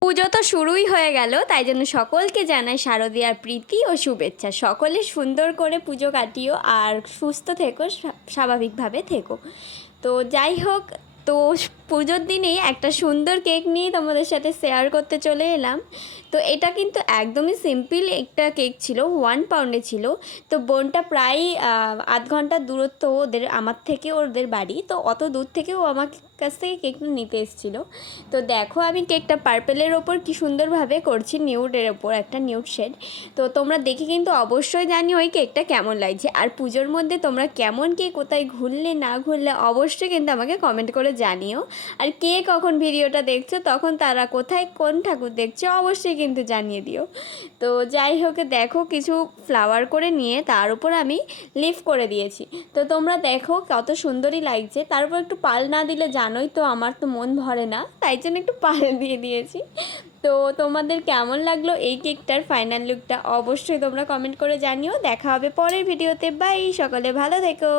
পুজো তো শুরুই হয়ে গেল, তাই জন্য সকলকে জানাই শারদীয়ার প্রীতি ও শুভেচ্ছা। সকলে সুন্দর করে পুজো কাটিও আর সুস্থ থেকো, স্বা- স্বাভাবিকভাবে থেকো। তো যাই হোক তো পুজোর দিনেই একটা সুন্দর কেক নিয়ে তোমাদের সাথে শেয়ার করতে চলে এলাম। তো এটা কিন্তু একদমই সিম্পল একটা কেক ছিল ওয়ান পাউন্ডে ছিল। তো বোনটা প্রায় আধ ঘণ্টার দূরত্ব ওদের, আমার থেকে ওদের বাড়ি। তো অত দূর থেকে ও আমার কাছ থেকে কেকটা নিতে এসেছিল। তো দেখো আমি কেকটা পার্পেলের ওপর কি সুন্দরভাবে করছি নিউডের ওপর একটা নিউড শেড তো তোমরা দেখে কিন্তু অবশ্যই জানি ওই কেকটা কেমন লাগছে। আর পুজোর মধ্যে তোমরা কেমন কে কোথায় ঘুরলে না ঘুরলে অবশ্যই কিন্তু আমাকে কমেন্ট করে জানিও। আর কে কখন ভিডিওটা দেখছ, তখন তারা কোথায় কোন ঠাকুর দেখছ অবশ্যই কিন্তু জানিয়ে দিও। তো যাই হোক, দেখো কিছু ফ্লাওয়ার করে নিয়ে তার উপর আমি লিফ করে দিয়েছি। তো তোমরা দেখো কত সুন্দরই লাগছে। তারপর একটু পাল না দিলে জানোই তো আমার তো মন ভরে না, তাই জন্য একটু পাল দিয়ে দিয়েছি। তো তোমাদের কেমন লাগল এই কেকটার ফাইনাল লুকটা অবশ্যই তোমরা কমেন্ট করে জানিও। দেখা হবে পরের ভিডিওতে বাই সকলে ভালো থেকো।